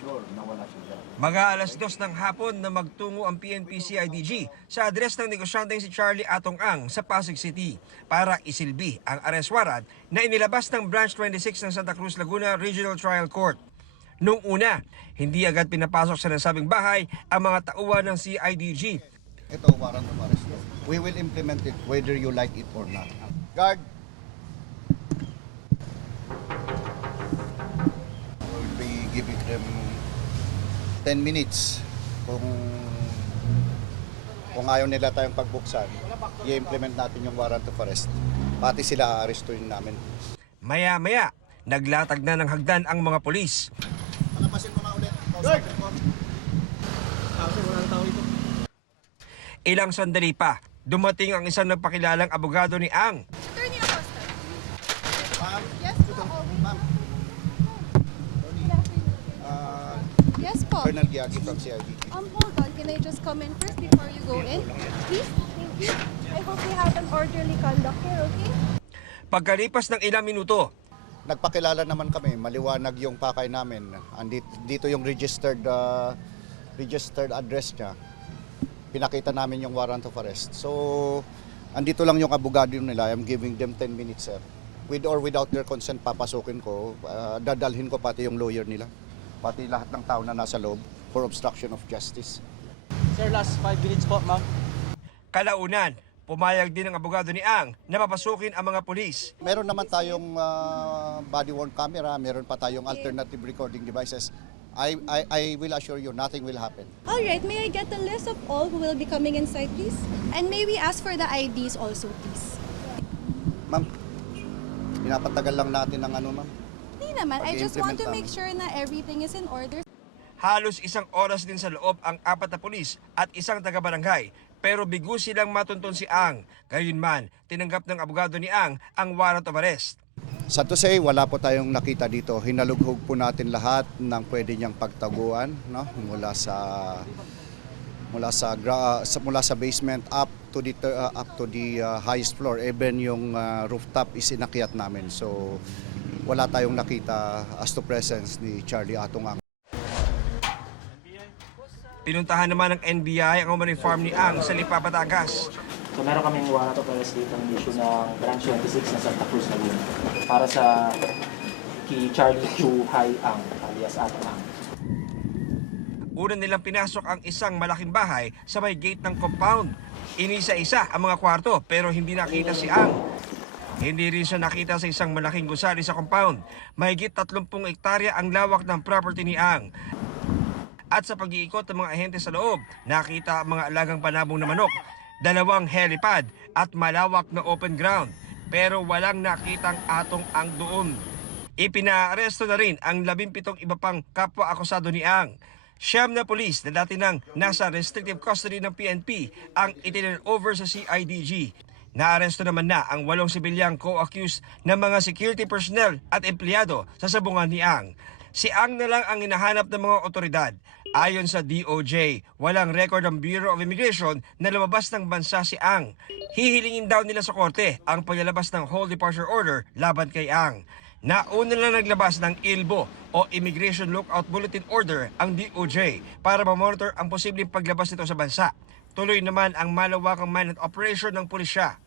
sure na wala siya dyan. Mag-aalas 2 ng hapon na magtungo ang PNP CIDG sa address ng negosyanteng si Charlie Atong Ang sa Pasig City para isilbi ang arrest warrant na inilabas ng Branch 26 ng Santa Cruz Laguna Regional Trial Court. Noong una, hindi agad pinapasok sa nasabing bahay ang mga tauhan ng CIDG. Ito, warrant of arrest. We will implement it whether you like it or not. Guard! We'll be giving them 10 minutes. Kung ayaw nila tayong pagbuksan, i-implement natin yung warrant of arrest. Pati sila aarestuin namin. Maya-maya, naglatag na ng hagdan ang mga pulis. Palapasin mo na ulit. Guard! Ilang sandali pa, dumating ang isang nagpakilalang abogado ni Ang. Attorney Acosta. Ma'am? Yes po. Ma'am? Yes po. Colonel Giagi from CIDG. Hold on. Can I just come in first before you go in? Please? Thank you. I hope we have an orderly conduct here, okay? Pagkalipas ng ilang minuto, Nagpakilala naman kami, maliwanag yung pakay namin. Dito yung registered address niya. Pinakita namin yung warrant of arrest. So, andito lang yung abogado nila. I'm giving them 10 minutes, sir. With or without their consent, papasukin ko. Dadalhin ko pati yung lawyer nila. Pati lahat ng tao na nasa loob for obstruction of justice. Sir, last 5 minutes po, ma'am. kalaunan, pumayag din ang abogado ni Ang na papasukin ang mga pulis. Meron naman tayong body-worn camera, meron pa tayong alternative recording devices. I will assure you, nothing will happen. All right. May I get a list of all who will be coming inside, please? And may we ask for the IDs also, please? Ma'am, pinapatagal lang natin ang ma'am. Hindi naman. I just want to Pag-i-implement make sure na everything is in order. Halos isang oras din sa loob ang 4 na pulis at isang taga-barangay, pero bigo silang matuntun si Ang. Gayunman, tinanggap ng abogado ni Ang warrant of arrest. Sa to say, wala po tayong nakita dito. Hinalughog po natin lahat ng pwede niyang pagtaguan, no? Mula sa basement up to the highest floor. Even yung rooftop is inakyat namin. So wala tayong nakita as to presence ni Charlie Atong Ang. Pinuntahan naman ng NBI ang umaring farm ni Ang sa Lipa, Batangas. So meron kaming warrant of arrest dito ng issue ng Branch 26 na Santa Cruz Laguna para sa kay Charlie Chu Hai Ang alias Atong Ang. Una nilang pinasok ang isang malaking bahay sa may gate ng compound. Inisa-isa ang mga kwarto pero hindi nakita si Ang. Hindi rin siya nakita sa isang malaking gusali sa compound. Mahigit 30 hektarya ang lawak ng property ni Ang. At sa pag-iikot ng mga ahente sa loob, nakita ang mga alagang panabong na manok, 2 helipad at malawak na open ground. Pero walang nakitang Atong Ang doon. Ipinaaresto na rin ang 17 iba pang kapwa-akusado ni Ang. 9 na pulis na dati nang nasa restrictive custody ng PNP ang itinurn-over sa CIDG. Naaresto naman na ang 8 sibilyang co-accused ng mga security personnel at empleyado sa sabungan ni Ang. Si Ang na lang ang hinahanap ng mga otoridad. Ayon sa DOJ, walang record ng Bureau of Immigration na lumabas ng bansa si Ang. Hihilingin daw nila sa korte ang paglalabas ng whole departure order laban kay Ang. Nauna lang naglabas ng ILBO o Immigration Lookout Bulletin Order ang DOJ para mamonitor ang posibleng paglabas nito sa bansa. Tuloy naman ang malawakang manhunt operation ng pulisya.